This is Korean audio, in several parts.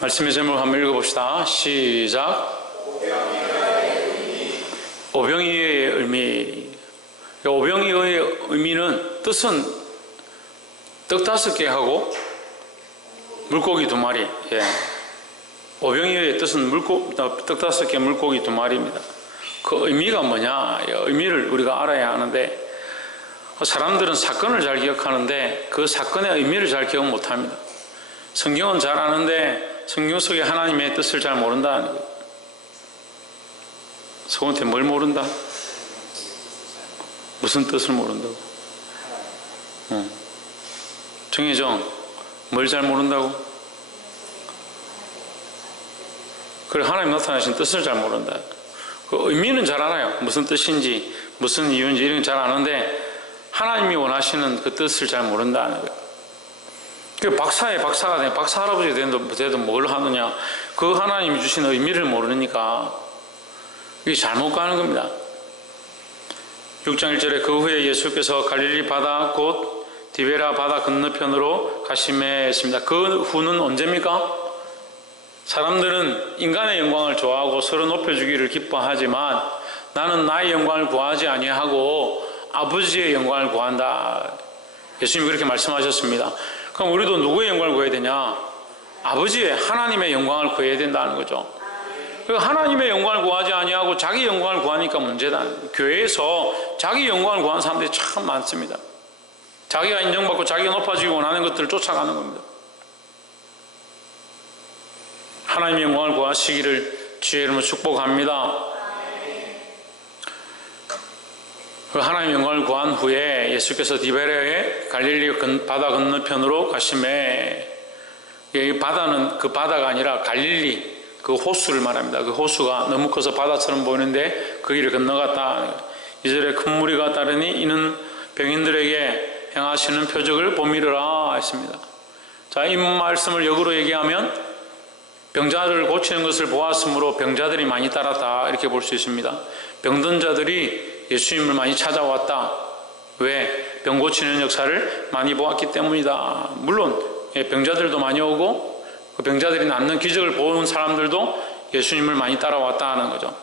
말씀의 제목 한번 읽어봅시다. 시작. 오병이어의 의미. 오병이어의 의미는 뜻은 떡 5개 하고 물고기 2마리. 오병이어의 뜻은 떡 5개, 물고기 2마리입니다. 그 의미가 뭐냐? 의미를 우리가 알아야 하는데, 사람들은 사건을 잘 기억하는데 그 사건의 의미를 잘 기억 못합니다. 성경은 잘 아는데 성경 속에 하나님의 뜻을 잘 모른다는 거예요. 성한테 뭘 모른다? 무슨 뜻을 모른다고? 정혜정, 뭘 잘 모른다고? 그래, 하나님 나타나신 뜻을 잘 모른다. 그 의미는 잘 알아요. 무슨 뜻인지, 무슨 이유인지 이런 거 잘 아는데 하나님이 원하시는 그 뜻을 잘 모른다는 거예요. 그 박사가 돼, 박사 할아버지가 돼도 뭘 하느냐? 그 하나님이 주신 의미를 모르니까 이게 잘못 가는 겁니다. 6장 1절에 그 후에 예수께서 갈릴리 바다 곧 디베라 바다 건너편으로 가심에 했습니다. 그 후는 언제입니까? 사람들은 인간의 영광을 좋아하고 서로 높여주기를 기뻐하지만 나는 나의 영광을 구하지 아니하고 아버지의 영광을 구한다. 예수님이 그렇게 말씀하셨습니다. 그럼 우리도 누구의 영광을 구해야 되냐? 아버지의, 하나님의 영광을 구해야 된다는 거죠. 하나님의 영광을 구하지 아니하고 자기 영광을 구하니까 문제다. 교회에서 자기 영광을 구하는 사람들이 참 많습니다. 자기가 인정받고 자기가 높아지기 원하는 것들을 쫓아가는 겁니다. 하나님의 영광을 구하시기를 주의 이름으로 축복합니다. 하나님의 영광을 구한 후에 예수께서 디베레의 갈릴리 바다 건너편으로 가심에, 이 바다는 그 바다가 아니라 갈릴리 그 호수를 말합니다. 그 호수가 너무 커서 바다처럼 보이는데 그 길을 건너갔다. 이절에 큰 무리가 따르니 이는 병인들에게 행하시는 표적을 보미르라 했습니다. 자, 이 말씀을 역으로 얘기하면 병자들을 고치는 것을 보았으므로 병자들이 많이 따랐다, 이렇게 볼 수 있습니다. 병든 자들이 예수님을 많이 찾아왔다. 왜? 병 고치는 역사를 많이 보았기 때문이다. 물론 병자들도 많이 오고 그 병자들이 낫는 기적을 보는 사람들도 예수님을 많이 따라왔다 하는 거죠.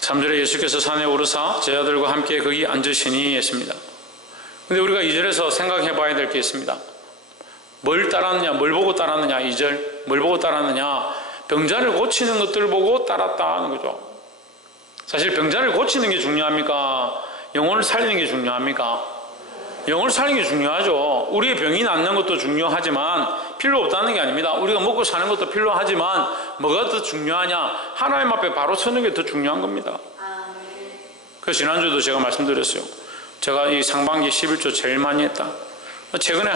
3절에 예수께서 산에 오르사 제자들과 함께 거기 앉으시니 했습니다. 근데 우리가 2절에서 생각해 봐야 될 게 있습니다. 뭘 따랐느냐? 뭘 보고 따랐느냐? 2절 뭘 보고 따랐느냐? 병자를 고치는 것들을 보고 따랐다 하는 거죠. 사실 병자를 고치는 게 중요합니까? 영혼을 살리는 게 중요합니까? 영혼을 살리는 게 중요하죠. 우리의 병이 낫는 것도 중요하지만 필요 없다는 게 아닙니다. 우리가 먹고 사는 것도 필요하지만 뭐가 더 중요하냐? 하나님 앞에 바로 서는 게 더 중요한 겁니다. 그래서 지난주도 제가 말씀드렸어요. 제가 이 상반기 11조 제일 많이 했다. 최근에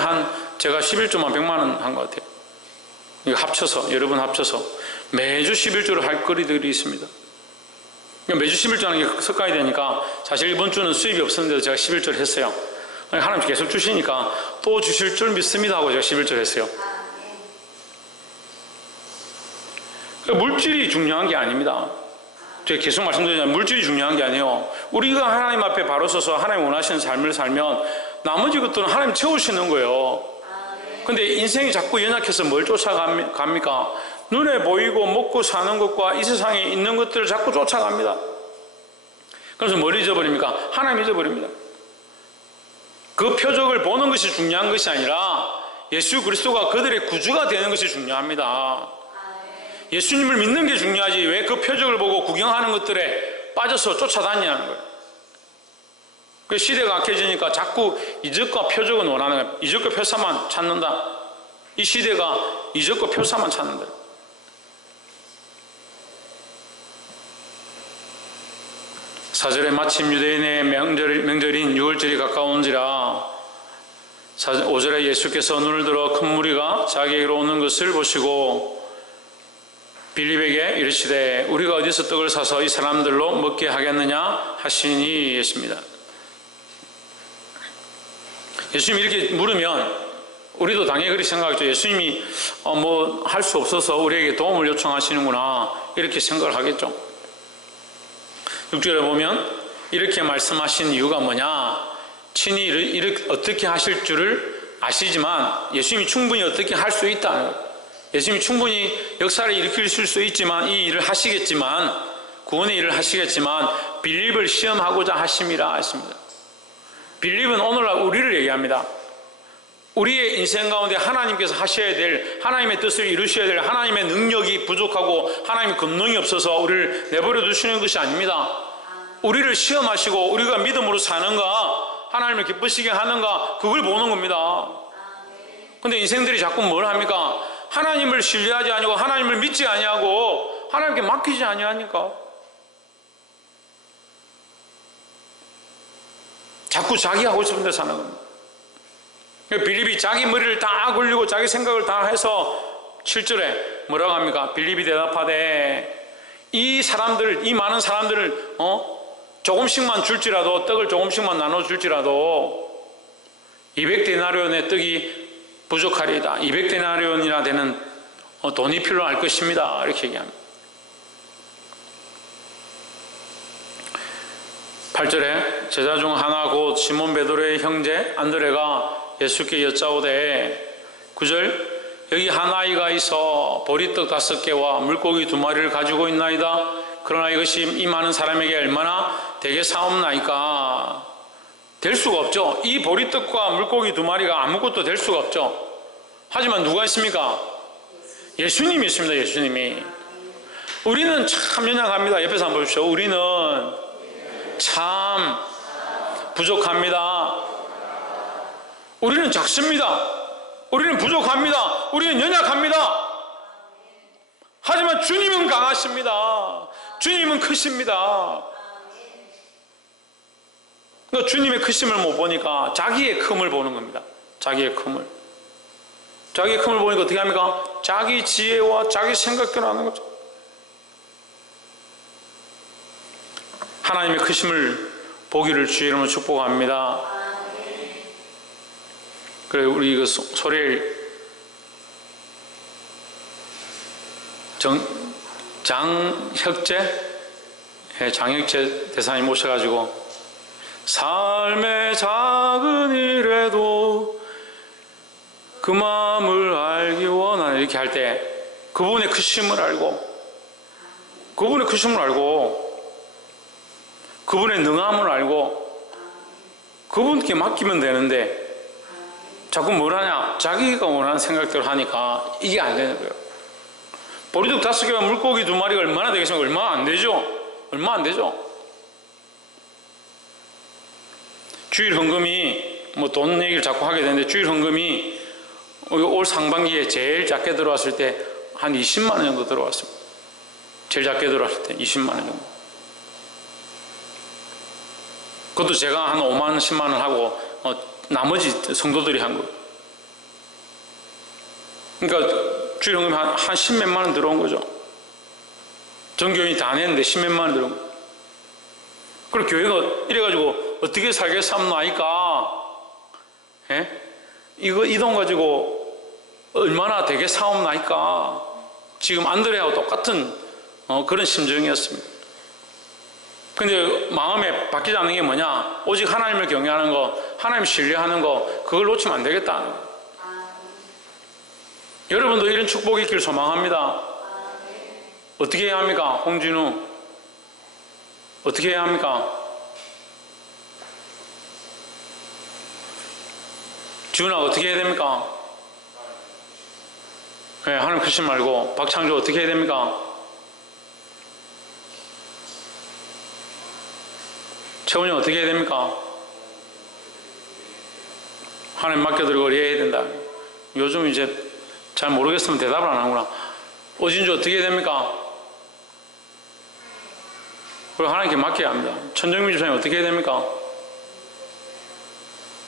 제가 11조만 100만 원 한 것 같아요. 이거 합쳐서, 여러분 합쳐서 매주 11조를 할 거리들이 있습니다. 매주 11조 하는 게 습관이 되니까, 사실 이번 주는 수입이 없었는데도 제가 11조를 했어요. 하나님 계속 주시니까 또 주실 줄 믿습니다 하고 제가 11조를 했어요. 물질이 중요한 게 아닙니다. 제가 계속 말씀드리지만 물질이 중요한 게 아니에요. 우리가 하나님 앞에 바로 서서 하나님 원하시는 삶을 살면 나머지 것들은 하나님 채우시는 거예요. 근데 인생이 자꾸 연약해서 뭘 쫓아갑니까? 눈에 보이고 먹고 사는 것과 이 세상에 있는 것들을 자꾸 쫓아갑니다. 그래서 뭘 잊어버립니까? 하나님 잊어버립니다. 그 표적을 보는 것이 중요한 것이 아니라 예수 그리스도가 그들의 구주가 되는 것이 중요합니다. 예수님을 믿는 게 중요하지 왜 그 표적을 보고 구경하는 것들에 빠져서 쫓아다니냐는 거예요. 그 시대가 악해지니까 자꾸 이적과 표적은 원하는 거예요. 이적과 표사만 찾는다. 이 시대가 이적과 표사만 찾는다. 사절에 마침 유대인의 명절인 6월절이 가까운지라 5절에 예수께서 눈을 들어 큰 무리가 자기에게로 오는 것을 보시고 빌립에게 이르시되 우리가 어디서 떡을 사서 이 사람들로 먹게 하겠느냐 하시니 했습니다. 예수님이 이렇게 물으면 우리도 당연히 그렇게 생각하죠. 예수님이 뭐 할 수 없어서 우리에게 도움을 요청하시는구나 이렇게 생각을 하겠죠. 6절에 보면 이렇게 말씀하신 이유가 뭐냐, 친히 이렇게 어떻게 하실 줄을 아시지만 예수님이 충분히 어떻게 할 수 있다. 예수님이 충분히 역사를 일으키실 수 있지만 이 일을 하시겠지만 구원의 일을 하시겠지만 빌립을 시험하고자 하심이라 했습니다. 빌립은 오늘날 우리를 얘기합니다. 우리의 인생 가운데 하나님께서 하셔야 될 하나님의 뜻을 이루셔야 될 하나님의 능력이 부족하고 하나님의 권능이 없어서 우리를 내버려 두시는 것이 아닙니다. 우리를 시험하시고 우리가 믿음으로 사는가 하나님을 기쁘시게 하는가 그걸 보는 겁니다. 근데 인생들이 자꾸 뭘 합니까? 하나님을 신뢰하지 아니하고 하나님을 믿지 아니하고 하나님께 맡기지 아니하니까 자꾸 자기 하고 싶은 데 사는 겁니다. 빌립이 자기 머리를 다 굴리고 자기 생각을 다 해서 7절에 뭐라고 합니까? 빌립이 대답하되 이 사람들, 이 많은 사람들을 조금씩만 줄지라도 떡을 조금씩만 나눠줄지라도 200데나리온의 떡이 부족하리이다. 200데나리온이나 되는 돈이 필요할 것입니다. 이렇게 얘기합니다. 8절에 제자 중 하나 곧 시몬 베드로의 형제 안드레가 예수께 여짜오되 9절 여기 한 아이가 있어 보리떡 5개와 물고기 2마리를 가지고 있나이다. 그러나 이것이 이 많은 사람에게 얼마나 되게 사옵나이까. 될 수가 없죠. 이 보리떡과 물고기 2마리가 아무것도 될 수가 없죠. 하지만 누가 있습니까? 예수님이 있습니다. 예수님이. 우리는 참 연약합니다. 옆에서 한번 보십시오. 우리는 참 부족합니다. 우리는 작습니다. 우리는 부족합니다. 우리는 연약합니다. 하지만 주님은 강하십니다. 주님은 크십니다. 그러니까 주님의 크심을 못 보니까 자기의 큼을 보는 겁니다. 자기의 큼을. 자기의 큼을 보니까 어떻게 합니까? 자기 지혜와 자기 생각대로 하는 거죠. 하나님의 크심을 보기를 주의 이름으로 축복합니다. 그래 우리 이거 소리를 장혁재 대사님 모셔가지고 삶의 작은 일에도 그 마음을 알기 원하는 이렇게 할 때 그분의 크심을 알고 그분의 크심을 알고 그분의 능함을 알고 그분께 맡기면 되는데 자꾸 뭘 하냐? 자기가 원하는 생각대로 하니까 이게 안 되는 거예요. 보리떡 5개와 물고기 2마리가 얼마나 되겠습니까? 얼마 안 되죠? 얼마 안 되죠? 주일 헌금이 뭐 돈 얘기를 자꾸 하게 되는데 주일 헌금이 올 상반기에 제일 작게 들어왔을 때 한 20만 원 정도 들어왔습니다. 제일 작게 들어왔을 때 20만 원 정도. 그것도 제가 한 5만 원, 10만 원 하고 나머지 성도들이 한 거. 그러니까 주일 헌금이 한 10몇만 원 들어온 거죠. 전교인이 다 냈는데 10몇만 원 들어온 거. 그리고 교회가 이래가지고 어떻게 살겠삼나이까? 예? 이 돈 가지고 얼마나 되게 사옵나이까? 지금 안드레하고 똑같은 그런 심정이었습니다. 근데 마음에 바뀌지 않는 게 뭐냐? 오직 하나님을 경외하는 거, 하나님 신뢰하는 거, 그걸 놓치면 안 되겠다는 거. 여러분도 이런 축복이 있길 소망합니다. 어떻게 해야 합니까? 홍진우 어떻게 해야 합니까? 지훈아 어떻게 해야 됩니까? 네, 하나님 크심 말고 박창조 어떻게 해야 됩니까? 최원이 어떻게 해야 됩니까? 하나님 맡겨드리고 의뢰해야 된다. 요즘 이제 잘 모르겠으면 대답을 안 하구나. 오진주 어떻게 해야 됩니까? 그리고 하나님께 맡겨야 합니다. 천정민 집사님 어떻게 해야 됩니까?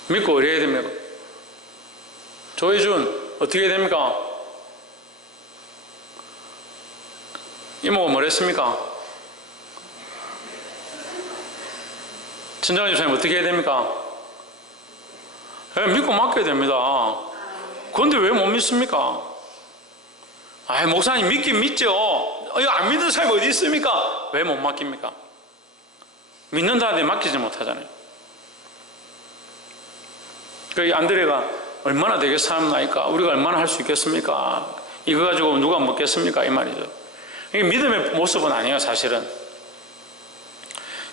믿고 의뢰해야 됩니다. 조혜준 어떻게 해야 됩니까? 이모가 뭐랬습니까? 천정민 집사님 어떻게 해야 됩니까? 믿고 맡겨야 됩니다. 그런데 왜 못 믿습니까? 목사님 믿긴 믿죠. 이거 안 믿는 사람이 어디 있습니까? 왜 못 맡깁니까? 믿는다는데 맡기지 못하잖아요. 그 안드레가 얼마나 되게 사람나니까 우리가 얼마나 할 수 있겠습니까? 이거 가지고 누가 먹겠습니까? 이 말이죠. 이게 믿음의 모습은 아니에요, 사실은.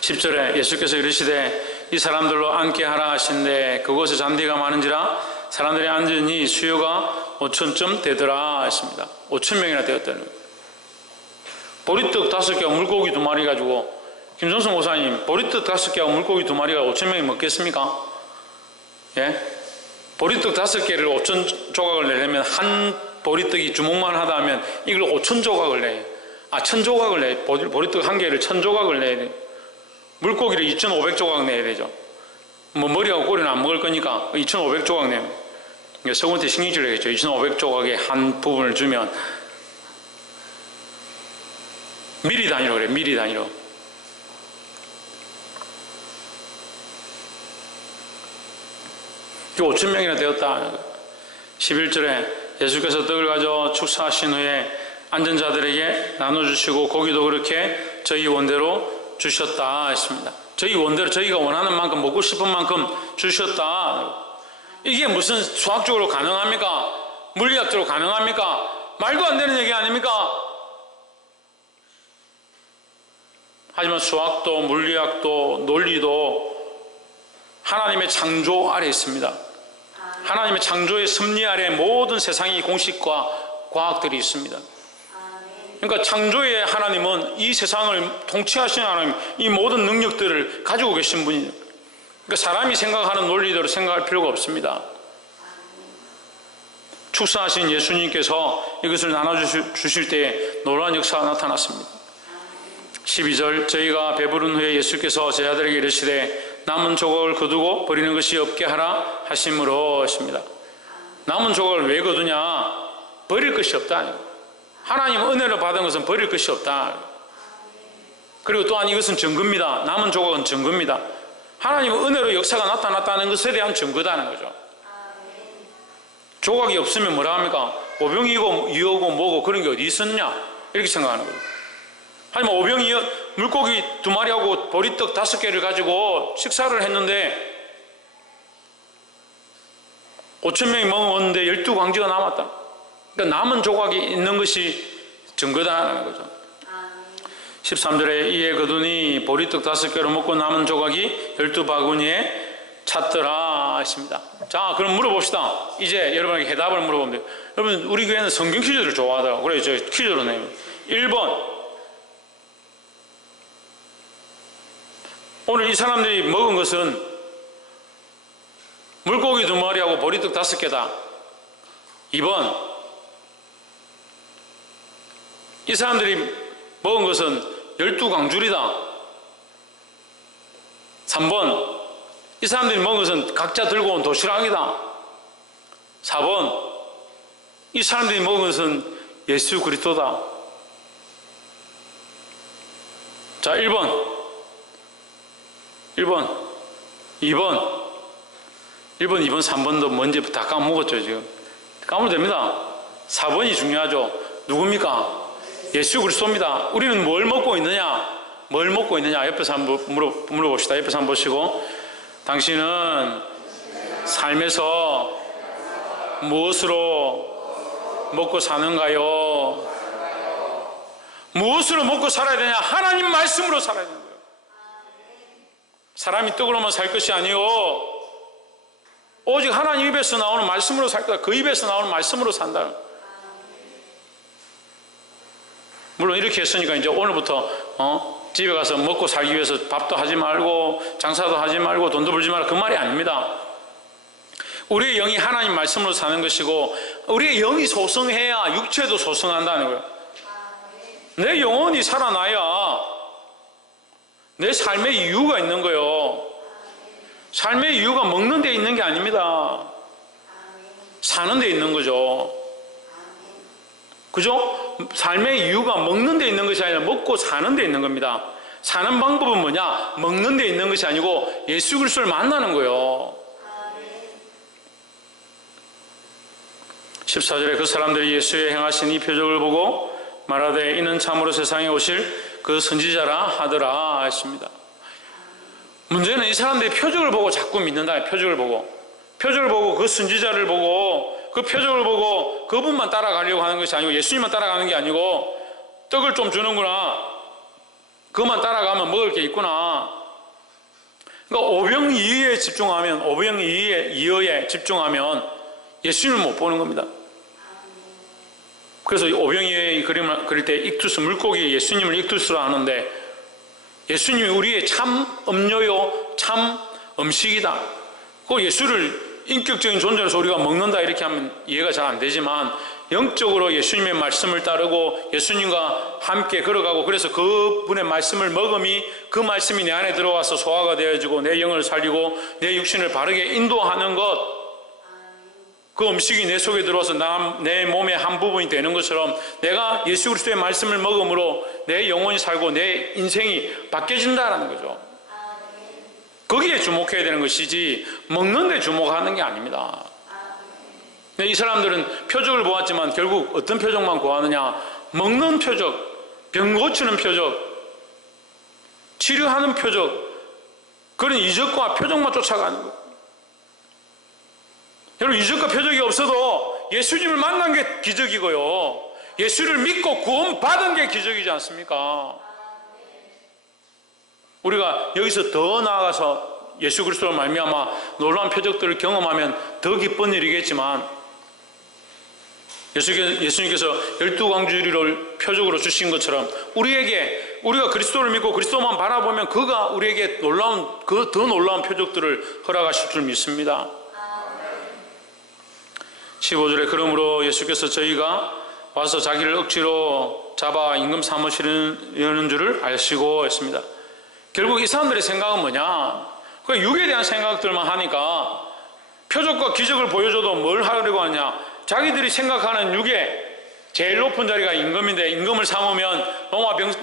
10절에 예수께서 이르시되 이 사람들로 앉게 하라 하신데 그곳에 잔디가 많은지라 사람들이 앉으니 수요가 5,000쯤 되더라 했습니다. 5,000명이나 되었다는 거예요. 보리떡 5개와 물고기 2마리 가지고, 김성수 목사님, 보리떡 5개와 물고기 2마리가 5,000명이 먹겠습니까? 예? 보리떡 5개를 5,000조각을 내려면 한 보리떡이 주먹만 하다 하면 이걸 5,000조각을 내요. 1,000조각을 내요. 보리떡 한 개를 1,000조각을 내야 돼요. 물고기를 2,500조각 내야 되죠. 뭐 머리하고 꼬리는 안 먹을 거니까 2,500조각 내면 서구한테 신경질 내겠죠. 2,500조각의 한 부분을 주면 미리 단위로 그래. 미리 단위로. 그 5,000명이나 되었다. 11절에 예수께서 떡을 가져 축사하신 후에 앉은 자들에게 나눠주시고 고기도 그렇게 저희 원대로 주셨다 했습니다. 저희 원대로 저희가 원하는 만큼 먹고 싶은 만큼 주셨다. 이게 무슨 수학적으로 가능합니까? 물리학적으로 가능합니까? 말도 안 되는 얘기 아닙니까? 하지만 수학도 물리학도 논리도 하나님의 창조 아래 있습니다. 하나님의 창조의 섭리 아래 모든 세상의 공식과 과학들이 있습니다. 그러니까 창조의 하나님은 이 세상을 통치하시는 하나님, 이 모든 능력들을 가지고 계신 분이에요. 그러니까 사람이 생각하는 논리대로 생각할 필요가 없습니다. 축사하신 예수님께서 이것을 나눠주실 때에 놀라운 역사가 나타났습니다. 12절 저희가 배부른 후에 예수께서 제자들에게 이르시되 남은 조각을 거두고 버리는 것이 없게 하라 하심으로 했습니다. 남은 조각을 왜 거두냐? 버릴 것이 없다. 하나님 은혜를 받은 것은 버릴 것이 없다. 그리고 또한 이것은 증거입니다. 남은 조각은 증거입니다. 하나님은 은혜로 역사가 나타났다는 것에 대한 증거다는 거죠. 조각이 없으면 뭐라 합니까? 오병이고 이어고 뭐고 그런 게 어디 있었냐? 이렇게 생각하는 거죠. 하지만 오병이 물고기 2마리하고 보리떡 5개를 가지고 식사를 했는데 5,000명이 먹었는데 12광지가 남았다. 그러니까 남은 조각이 있는 것이 증거다라는 거죠. 13절에 이에 거두니 보리떡 5개로 먹고 남은 조각이 12바구니에 찼더라 했습니다. 자, 그럼 물어봅시다. 이제 여러분에게 해답을 물어보면 돼요. 여러분, 우리 교회는 성경 퀴즈를 좋아하더라고요. 그래서 저 퀴즈로 내요. 1번. 오늘 이 사람들이 먹은 것은 물고기 2마리하고 보리떡 5개다. 2번. 이 사람들이 먹은 것은 12광줄이다. 3번. 이 사람들이 먹은 것은 각자 들고 온 도시락이다. 4번. 이 사람들이 먹은 것은 예수 그리스도다. 자, 1번. 2번, 2번, 3번도 뭔지 다 까먹었죠, 지금. 까먹어도 됩니다. 4번이 중요하죠. 누굽니까? 예수 그리스도입니다. 우리는 뭘 먹고 있느냐? 뭘 먹고 있느냐? 옆에서 한번 물어봅시다. 옆에서 한번 보시고. 당신은 삶에서 무엇으로 먹고 사는가요? 무엇으로 먹고 살아야 되냐? 하나님 말씀으로 살아야 되는 거예요. 사람이 떡으로만 살 것이 아니요 오직 하나님 입에서 나오는 말씀으로 살 거다. 그 입에서 나오는 말씀으로 산다. 물론 이렇게 했으니까 이제 오늘부터 집에 가서 먹고 살기 위해서 밥도 하지 말고 장사도 하지 말고 돈도 벌지 말라 그 말이 아닙니다. 우리의 영이 하나님 말씀으로 사는 것이고 우리의 영이 소성해야 육체도 소성한다는 거예요. 내 영혼이 살아나야 내 삶의 이유가 있는 거예요. 삶의 이유가 먹는 데 있는 게 아닙니다. 사는 데 있는 거죠. 그죠? 삶의 이유가 먹는 데 있는 것이 아니라 먹고 사는 데 있는 겁니다. 사는 방법은 뭐냐? 먹는 데 있는 것이 아니고 예수 그리스도를 만나는 거예요. 14절에 그 사람들이 예수의 행하신 이 표적을 보고 말하되 이는 참으로 세상에 오실 그 선지자라 하더라 했습니다. 문제는 이 사람들이 표적을 보고 자꾸 믿는다. 표적을 보고 표적을 보고 그 선지자를 보고 그 표적을 보고 그분만 따라가려고 하는 것이 아니고 예수님만 따라가는 게 아니고 떡을 좀 주는구나, 그것만 따라가면 먹을 게 있구나. 그러니까 오병이어에 집중하면 예수님을 못 보는 겁니다. 그래서 오병이어의 그림을 그릴 때 익투스, 물고기 예수님을 익투스로 하는데 예수님이 우리의 참 음료요, 참 음식이다. 그 예수를 인격적인 존재로서 우리가 먹는다 이렇게 하면 이해가 잘 안 되지만 영적으로 예수님의 말씀을 따르고 예수님과 함께 걸어가고, 그래서 그분의 말씀을 먹음이 그 말씀이 내 안에 들어와서 소화가 되어지고 내 영을 살리고 내 육신을 바르게 인도하는 것, 그 음식이 내 속에 들어와서 내 몸의 한 부분이 되는 것처럼 내가 예수 그리스도의 말씀을 먹음으로 내 영혼이 살고 내 인생이 바뀌어진다는 거죠. 거기에 주목해야 되는 것이지 먹는 데 주목하는 게 아닙니다. 이 사람들은 표적을 보았지만 결국 어떤 표적만 구하느냐? 먹는 표적, 병 고치는 표적, 치료하는 표적, 그런 이적과 표적만 쫓아가는 거예요. 여러분, 이적과 표적이 없어도 예수님을 만난 게 기적이고요, 예수를 믿고 구원받은 게 기적이지 않습니까? 우리가 여기서 더 나아가서 예수 그리스도로 말미암아 놀라운 표적들을 경험하면 더 기쁜 일이겠지만, 예수님께서 12광주리를 표적으로 주신 것처럼 우리가 그리스도를 믿고 그리스도만 바라보면 그가 우리에게 더 놀라운 표적들을 허락하실 줄 믿습니다. 15절에 그러므로 예수께서 저희가 와서 자기를 억지로 잡아 임금 삼으시려는 줄을 아시고 했습니다. 결국 이 사람들의 생각은 뭐냐? 그 육에 대한 생각들만 하니까 표적과 기적을 보여줘도 뭘 하려고 하냐? 자기들이 생각하는 육의 제일 높은 자리가 임금인데 임금을 삼으면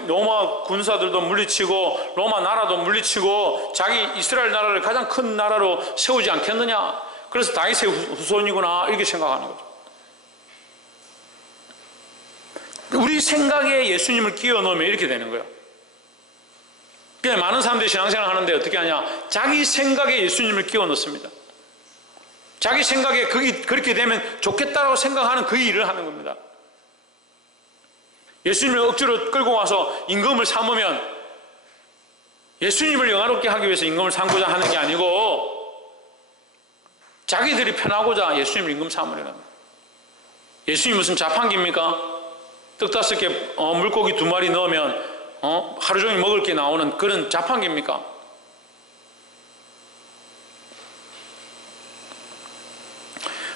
로마 군사들도 물리치고 로마 나라도 물리치고 자기 이스라엘 나라를 가장 큰 나라로 세우지 않겠느냐? 그래서 다윗의 후손이구나 이렇게 생각하는 거죠. 우리 생각에 예수님을 끼워 넣으면 이렇게 되는 거예요. 그냥 많은 사람들이 신앙생활 하는데 어떻게 하냐? 자기 생각에 예수님을 끼워 넣습니다. 자기 생각에 그렇게 되면 좋겠다라고 생각하는 그 일을 하는 겁니다. 예수님을 억지로 끌고 와서 임금을 삼으면 예수님을 영화롭게 하기 위해서 임금을 삼고자 하는 게 아니고 자기들이 편하고자 예수님을 임금 삼으려는 겁니다. 예수님 무슨 자판기입니까? 떡 5개, 물고기 2마리 넣으면 하루 종일 먹을 게 나오는 그런 자판기입니까?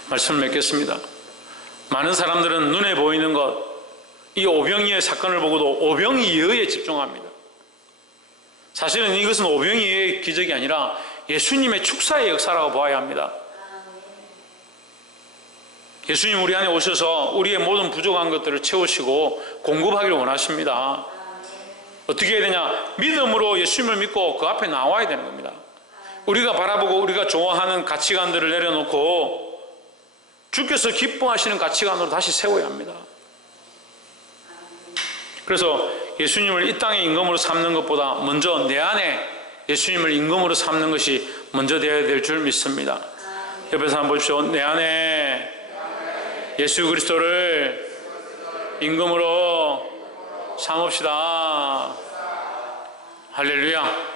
말씀을 맺겠습니다. 많은 사람들은 눈에 보이는 것, 이 오병이어의 사건을 보고도 오병이어에 집중합니다. 사실은 이것은 오병이어의 기적이 아니라 예수님의 축사의 역사라고 봐야 합니다. 예수님 우리 안에 오셔서 우리의 모든 부족한 것들을 채우시고 공급하기를 원하십니다. 어떻게 해야 되냐? 믿음으로 예수님을 믿고 그 앞에 나와야 되는 겁니다. 우리가 바라보고 우리가 좋아하는 가치관들을 내려놓고 주께서 기뻐하시는 가치관으로 다시 세워야 합니다. 그래서 예수님을 이 땅의 임금으로 삼는 것보다 먼저 내 안에 예수님을 임금으로 삼는 것이 먼저 되어야 될 줄 믿습니다. 옆에서 한번 보십시오. 내 안에 예수 그리스도를 임금으로 삼읍시다. 할렐루야.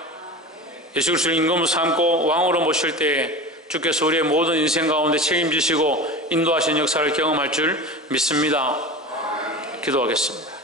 예수 그리스도를 임금으로 삼고 왕으로 모실 때 주께서 우리의 모든 인생 가운데 책임지시고 인도하시는 역사를 경험할 줄 믿습니다. 기도하겠습니다.